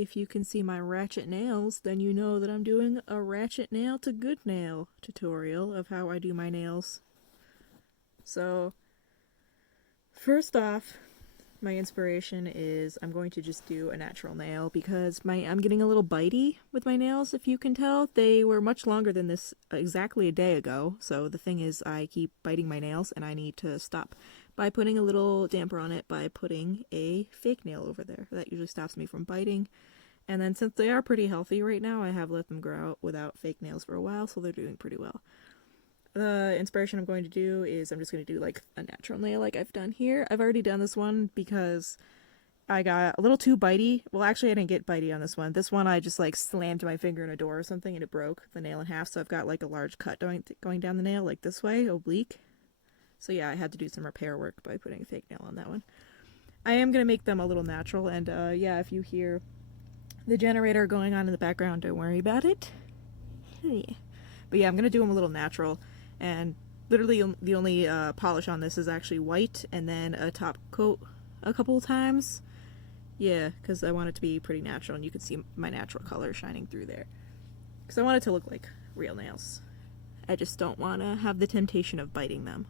If you can see my ratchet nails, then you know that I'm doing a ratchet nail to good nail tutorial of how I do my nails. So, first off, my inspiration is I'm going to just do a natural nail because I'm getting a little bitey with my nails, if you can tell. They were much longer than this exactly a day ago, so the thing is I keep biting my nails and I need to stop by putting a little damper on it by putting a fake nail over there. That usually stops me from biting. And then since they are pretty healthy right now, I have let them grow out without fake nails for a while, so they're doing pretty well. The inspiration I'm going to do is I'm just going to do like a natural nail like I've done here. I've already done this one because I got a little too bitey. Well, actually, I didn't get bitey on this one. This one, I just like slammed my finger in a door or something and it broke the nail in half. So I've got like a large cut going down the nail like this way, oblique. So yeah, I had to do some repair work by putting a fake nail on that one. I am going to make them a little natural. And yeah, if you hear the generator going on in the background, don't worry about it. But yeah, I'm going to do them a little natural. And literally the only polish on this is actually white and then a top coat a couple of times. Yeah, because I want it to be pretty natural and you can see my natural color shining through there. Because I want it to look like real nails. I just don't want to have the temptation of biting them.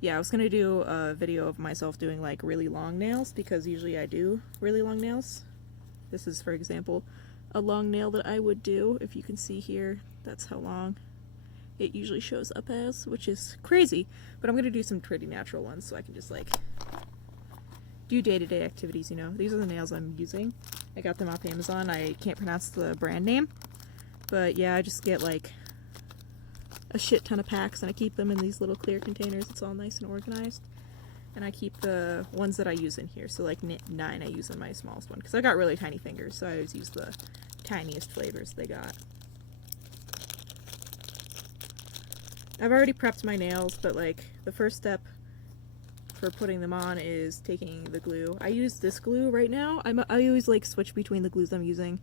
Yeah, I was going to do a video of myself doing like really long nails because usually I do really long nails. This is, for example, a long nail that I would do. If you can see here, that's how long it usually shows up as, which is crazy. But I'm going to do some pretty natural ones so I can just like do day-to-day activities, you know. These are the nails I'm using. I got them off Amazon. I can't pronounce the brand name. But yeah, I just get like a shit ton of packs and I keep them in these little clear containers. It's all nice and organized. And I keep the ones that I use in here. So like 9 I use in my smallest one. Because I got really tiny fingers, so I always use the tiniest flavors they got. I've already prepped my nails, but like the first step for putting them on is taking the glue. I use this glue right now. I always like switch between the glues I'm using.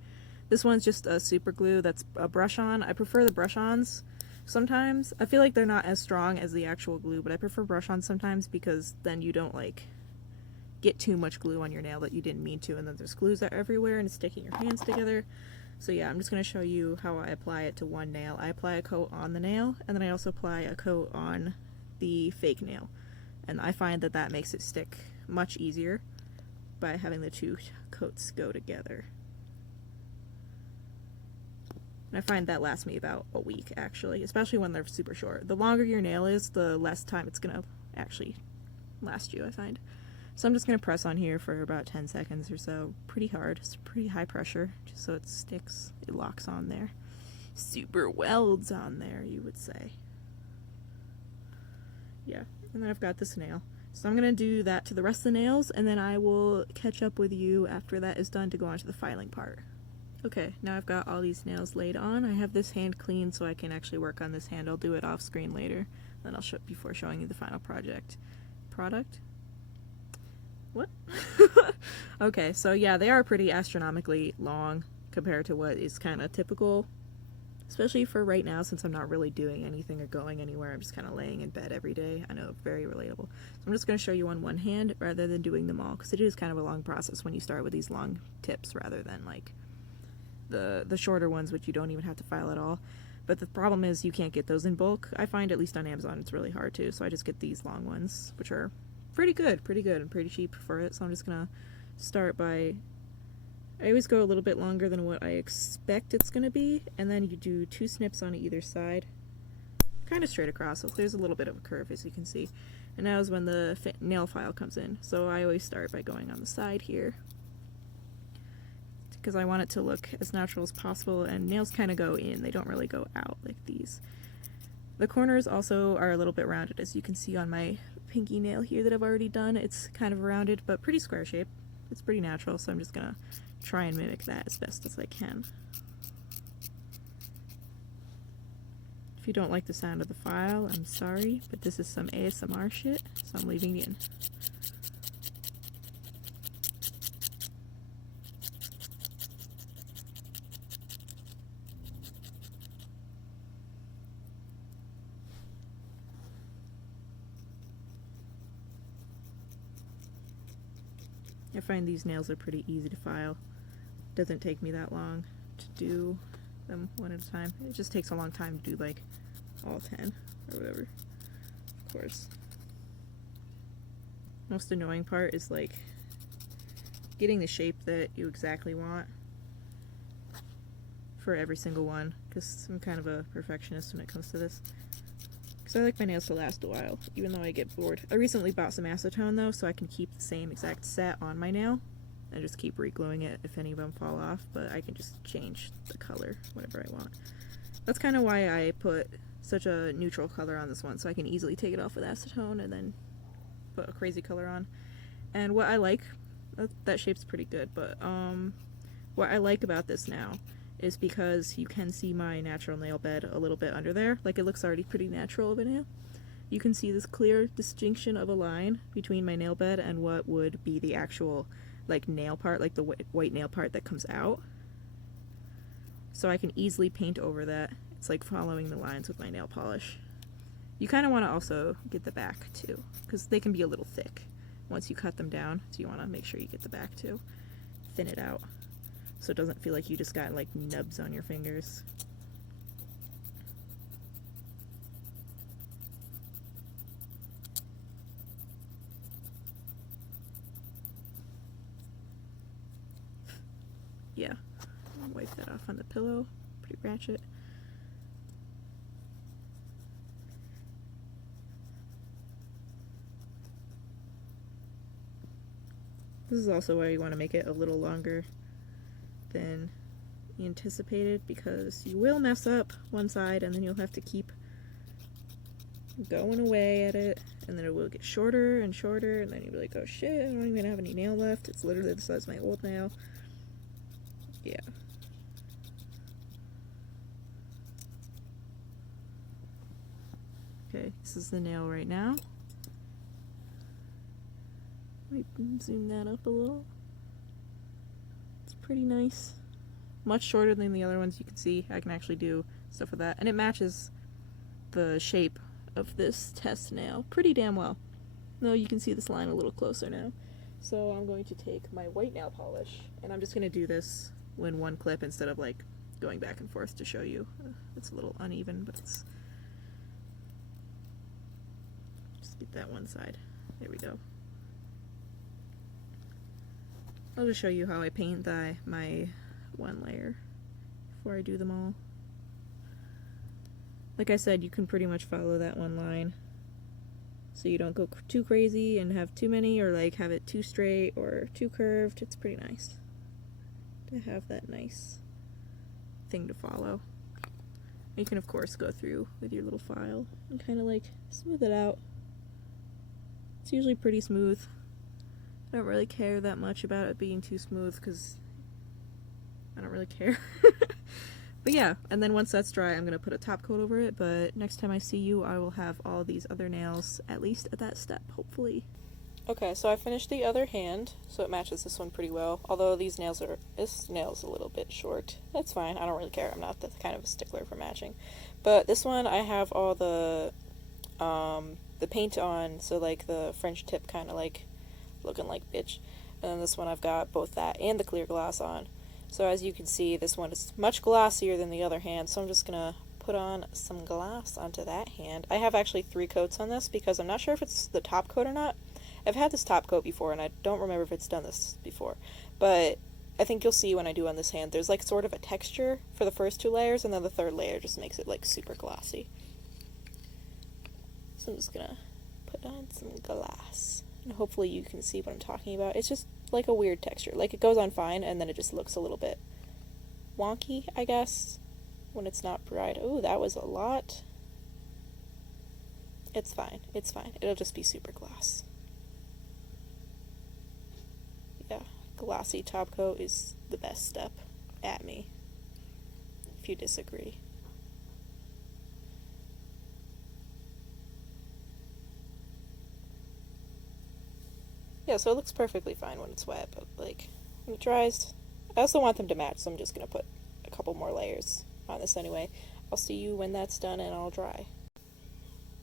This one's just a super glue that's a brush on. I prefer the brush ons sometimes. I feel like they're not as strong as the actual glue, but I prefer brush ons sometimes because then you don't like get too much glue on your nail that you didn't mean to, and then there's glues that are everywhere and it's sticking your hands together. So yeah, I'm just going to show you how I apply it to one nail. I apply a coat on the nail, and then I also apply a coat on the fake nail. And I find that that makes it stick much easier by having the two coats go together. And I find that lasts me about a week, actually, especially when they're super short. The longer your nail is, the less time it's going to actually last you, I find. So I'm just going to press on here for about 10 seconds or so. Pretty hard. It's pretty high pressure, just so it sticks. It locks on there. Super welds on there, you would say. Yeah, and then I've got this nail. So I'm going to do that to the rest of the nails, and then I will catch up with you after that is done to go on to the filing part. Okay, now I've got all these nails laid on. I have this hand clean so I can actually work on this hand. I'll do it off screen later. Then I'll show before showing you the final project. Product? What? Okay, so yeah, they are pretty astronomically long compared to what is kind of typical, especially for right now since I'm not really doing anything or going anywhere. I'm just kind of laying in bed every day. I know, very relatable. So I'm just going to show you on one hand rather than doing them all, because it is kind of a long process when you start with these long tips rather than like the shorter ones, which you don't even have to file at all. But the problem is you can't get those in bulk. I find, at least on Amazon, it's really hard to, so I just get these long ones, which are pretty good and pretty cheap for it. So I'm just gonna start by, I always go a little bit longer than what I expect it's gonna be, and then you do 2 snips on either side, kind of straight across, so there's a little bit of a curve, as you can see. And now is when the nail file comes in. So I always start by going on the side here, because I want it to look as natural as possible, and nails kind of go in, they don't really go out like these. The corners also are a little bit rounded, as you can see on my pinky nail here that I've already done. It's kind of rounded, but pretty square shape. It's pretty natural, so I'm just gonna try and mimic that as best as I can. If you don't like the sound of the file, I'm sorry, but this is some ASMR shit, so I'm leaving it in. I find these nails are pretty easy to file. doesn't take me that long to do them one at a time. It just takes a long time to do like all 10 or whatever, of course. Most annoying part is like getting the shape that you exactly want for every single one, because I'm kind of a perfectionist when it comes to this. Because I like my nails to last a while, even though I get bored. I recently bought some acetone though, so I can keep the same exact set on my nail and just keep re-gluing it if any of them fall off, but I can just change the color whenever I want. That's kind of why I put such a neutral color on this one, so I can easily take it off with acetone and then put a crazy color on. And what I like, that shape's pretty good, but what I like about this now is because you can see my natural nail bed a little bit under there. Like, it looks already pretty natural of a nail. You can see this clear distinction of a line between my nail bed and what would be the actual like nail part, like the white nail part that comes out. So I can easily paint over that. It's like following the lines with my nail polish. You kind of want to also get the back too, because they can be a little thick once you cut them down, so you want to make sure you get the back too. Thin it out so it doesn't feel like you just got like nubs on your fingers. Yeah, wipe that off on the pillow. Pretty ratchet. This is also why you want to make it a little longer than anticipated, because you will mess up one side and then you'll have to keep going away at it, and then it will get shorter and shorter, and then you'll be like, oh shit, I don't even have any nail left. It's literally the size of my old nail. Yeah. Okay, this is the nail right now. Might zoom that up a little. It's pretty nice. Much shorter than the other ones. You can see I can actually do stuff with that, and it matches the shape of this test nail pretty damn well. No, you can see this line a little closer now. So I'm going to take my white nail polish, and I'm just going to do this in one clip instead of like going back and forth to show you. It's a little uneven, but it's just get that one side. There we go. I'll just show you how I paint my one layer before I do them all. Like I said, you can pretty much follow that one line, so you don't go too crazy and have too many, or like have it too straight or too curved. It's pretty nice to have that nice thing to follow. You can of course go through with your little file and kind of like smooth it out. It's usually pretty smooth. I don't really care that much about it being too smooth because I don't really care. But yeah, and then once that's dry, I'm going to put a top coat over it, but next time I see you, I will have all these other nails, at least at that step, hopefully. Okay, so I finished the other hand, so it matches this one pretty well, although this nail's a little bit short. That's fine, I don't really care, I'm not the kind of a stickler for matching. But this one, I have all the paint on, so like the French tip kind of like looking like bitch. And then this one I've got both that and the clear glass on. So as you can see, this one is much glossier than the other hand, so I'm just gonna put on some glass onto that hand. I have actually 3 coats on this because I'm not sure if it's the top coat or not. I've had this top coat before and I don't remember if it's done this before, but I think you'll see when I do on this hand, there's like sort of a texture for the first 2 layers, and then the 3rd layer just makes it like super glossy. So I'm just gonna put on some glass. And hopefully you can see what I'm talking about. It's just like a weird texture. Like, it goes on fine, and then it just looks a little bit wonky, I guess, when it's not bright. Oh, that was a lot. It's fine. It's fine. It'll just be super gloss. Yeah, glossy top coat is the best step. At me, if you disagree. Yeah, so it looks perfectly fine when it's wet, but like when it dries, I also want them to match, so I'm just gonna put a couple more layers on this anyway. I'll see you when that's done and I'll dry.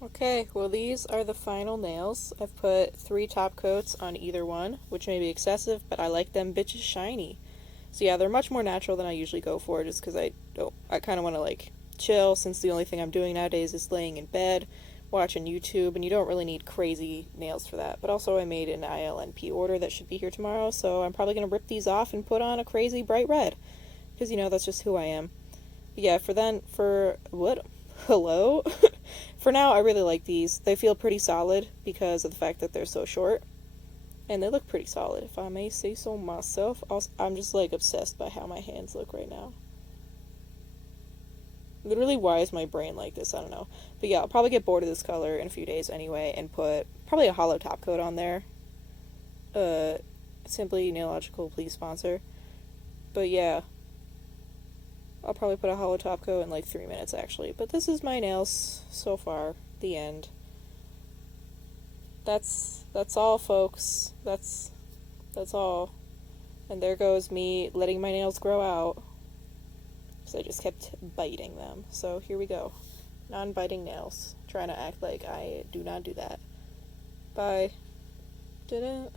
Okay, well these are the final nails. I've put 3 top coats on either one, which may be excessive, but I like them bitches shiny. So yeah, they're much more natural than I usually go for, just because I kind of want to like chill, since the only thing I'm doing nowadays is laying in bed, watching YouTube, and you don't really need crazy nails for that. But also, I made an ILNP order that should be here tomorrow, so I'm probably going to rip these off and put on a crazy bright red, because, that's just who I am. But yeah, for what? Hello? For now, I really like these. They feel pretty solid because of the fact that they're so short. And they look pretty solid, if I may say so myself. Also, I'm just like obsessed by how my hands look right now. Literally, why is my brain like this? I don't know. But yeah, I'll probably get bored of this color in a few days anyway and put probably a hollow top coat on there. Simply Nailogical, please sponsor. But yeah, I'll probably put a hollow top coat in like 3 minutes actually. But this is my nails so far. The end. That's all, folks. That's all. And there goes me letting my nails grow out. So I just kept biting them. So here we go. Non-biting nails. Trying to act like I do not do that. Bye. Didn't.